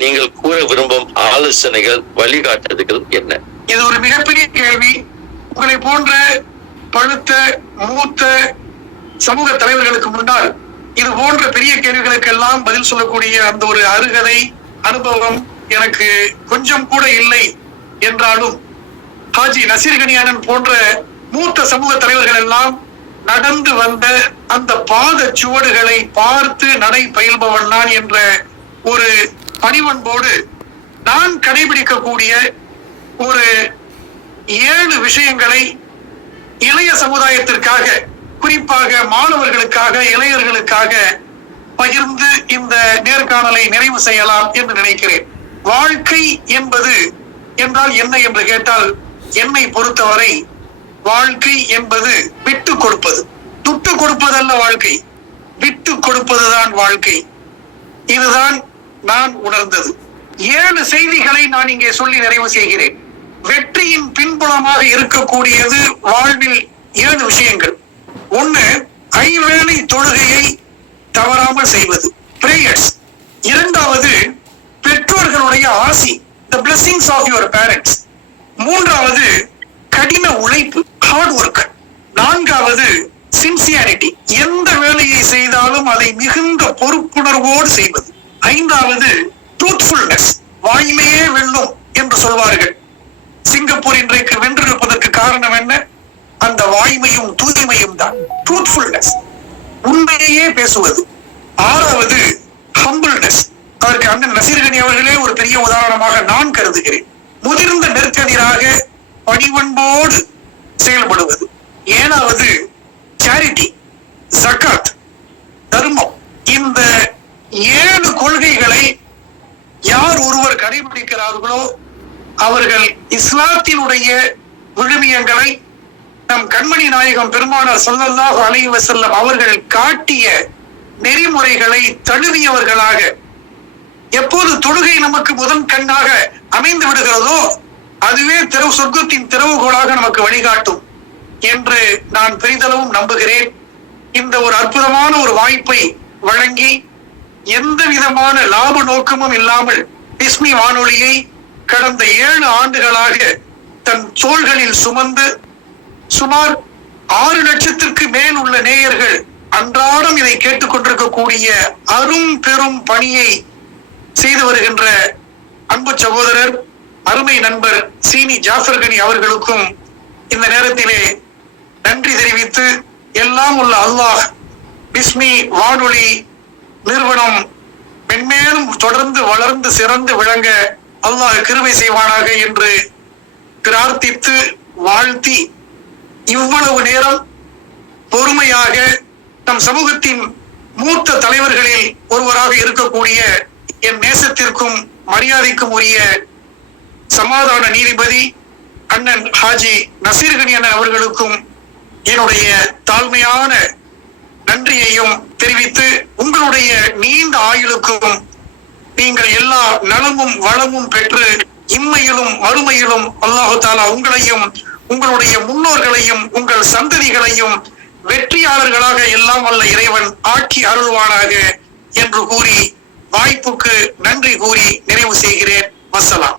நீங்கள் கூற விரும்பும் ஆலோசனைகள் வழிகாட்டுதல்கள் என்ன? இது ஒரு மிகப்பெரிய கேள்வி. உங்களை போன்ற பழுத்த மூத்த சமூக தலைவர்களுக்கு முன்னால் இது போன்ற பெரிய கேள்விகளுக்கெல்லாம் பதில் சொல்லக்கூடிய அந்த ஒரு அருகதை அனுபவம் எனக்கு கொஞ்சம் கூட இல்லை என்றாலும் ஹாஜி நசீர் கனியானன் போன்ற மூத்த சமூக தலைவர்கள் எல்லாம் நடந்து வந்த அந்த பாத சுவடுகளை பார்த்து நடை பயில்பவன் நான் என்ற ஒரு பணிவன்போடு நான் கடைபிடிக்கக்கூடிய ஒரு ஏழு விஷயங்களை இளைய சமுதாயத்திற்காக குறிப்பாக மாணவர்களுக்காக இளைஞர்களுக்காக பகிர்ந்து இந்த நேர்காணலை நிறைவு செய்யலாம் என்று நினைக்கிறேன். வாழ்க்கை என்பது என்றால் என்ன என்று கேட்டால் என்னை பொறுத்தவரை வாழ்க்கை என்பது விட்டு கொடுப்பது. துட்டு கொடுப்பதல்ல வாழ்க்கை விட்டு கொடுப்பதுதான் வாழ்க்கை. இதுதான் நான் உணர்ந்தது. ஏழு செய்திகளை நான் இங்கே சொல்லி நிறைவு செய்கிறேன். வெற்றியின் பின்புலமாக இருக்கக்கூடியது வாழ்வில் ஏழு விஷயங்கள். ஒண்ணு ஐவேளை தொழுகையை தவறாமல் செய்வது. பிரேயர்ஸ் இரண்டாவது பெற்றோர்களுடைய ஆசி the blessings of your parents மூன்றாவது கடின உழைப்பு ஹார்ட் ஒர்க் நான்காவது சின்சியாரிட்டி எந்த வேலையை செய்தாலும் அதை மிகுந்த பொறுப்புணர்வோடு செய்வது. ஐந்தாவது ட்ரூத்ஃபுல்னஸ் வாய்மையே வெல்லும் என்று சொல்வார்கள். சிங்கப்பூர் இன்றைக்கு வென்றிருப்பதற்கு காரணம் என்ன? அந்த வாய்மையும் தூய்மையும் தான். ட்ரூத்ஃபுல்னஸ் உண்மையையே பேசுவது. ஆறாவது ஹம்பிள்னஸ் அதற்கு அண்ணன் நசீர்கனி அவர்களே ஒரு பெரிய உதாரணமாக நான் கருதுகிறேன். முதிர்ந்த நெற்கதிராக பணிவன்போடு செயல்படுவது. ஏழாவது சேரிட்டி கடைபிடிக்கிறார்களோ அவர்கள் இஸ்லாத்தினுடைய விழுமியங்களை நம் கண்மணி நாயகம் பெருமானார் ஸல்லல்லாஹு அலைவ செல்லம் அவர்கள் காட்டிய நெறிமுறைகளை தழுவியவர்களாக எப்போது தொழுகை நமக்கு முதன் கண்ணாக அமைந்து விடுகிறதோ அதுவே திறவு சொர்க்கத்தின் திறவுகோலாக நமக்கு வழிகாட்டும் என்று நான் பெரிதளவும் நம்புகிறேன். இந்த ஒரு அற்புதமான ஒரு வாய்ப்பை வழங்கி எந்த விதமான லாப நோக்கமும் இல்லாமல் பிஸ்மி வானொலியை கடந்த ஏழு ஆண்டுகளாக தன் தோள்களில் சுமந்து சுமார் ஆறு லட்சத்திற்கு மேல் உள்ள நேயர்கள் அன்றாடம் இதை கேட்டுக்கொண்டிருக்கக்கூடிய அரும் பெரும் பணியை செய்து வருகின்ற அன்பு சகோதரர் அருமை நண்பர் சீனி ஜாஃபர் கனி அவர்களுக்கும் இந்த நேரத்திலே நன்றி தெரிவித்து எல்லாம் உள்ள அல்லாஹ் பிஸ்மி வானொலி நிறுவனம் தொடர்ந்து வளர்ந்து சிறந்து விளங்க அல்லாஹ் கிருவை செய்வானாக என்று பிரார்த்தித்து வாழ்த்தி இவ்வளவு நேரம் பொறுமையாக நம் சமூகத்தின் மூத்த தலைவர்களில் ஒருவராக இருக்கக்கூடிய என் நேசத்திற்கும் மரியாதைக்கும் உரிய சமாதான நீதிபதி அண்ணன் ஹாஜி நசீர்கனி அண்ணன் அவர்களுக்கும் என்னுடைய தாழ்மையான நன்றியையும் தெரிவித்து உங்களுடைய நீண்ட ஆயுளுக்கும் நீங்கள் எல்லா நலமும் வளமும் பெற்று இம்மையிலும் மறுமையிலும் அல்லாஹு தாலா உங்களையும் உங்களுடைய முன்னோர்களையும் உங்கள் சந்ததிகளையும் வெற்றியாளர்களாக எல்லாம் வல்ல இறைவன் ஆக்கி அருள்வானாக என்று கூறி வாய்ப்புக்கு நன்றி கூறி நிறைவு செய்கிறேன். வசலாம்.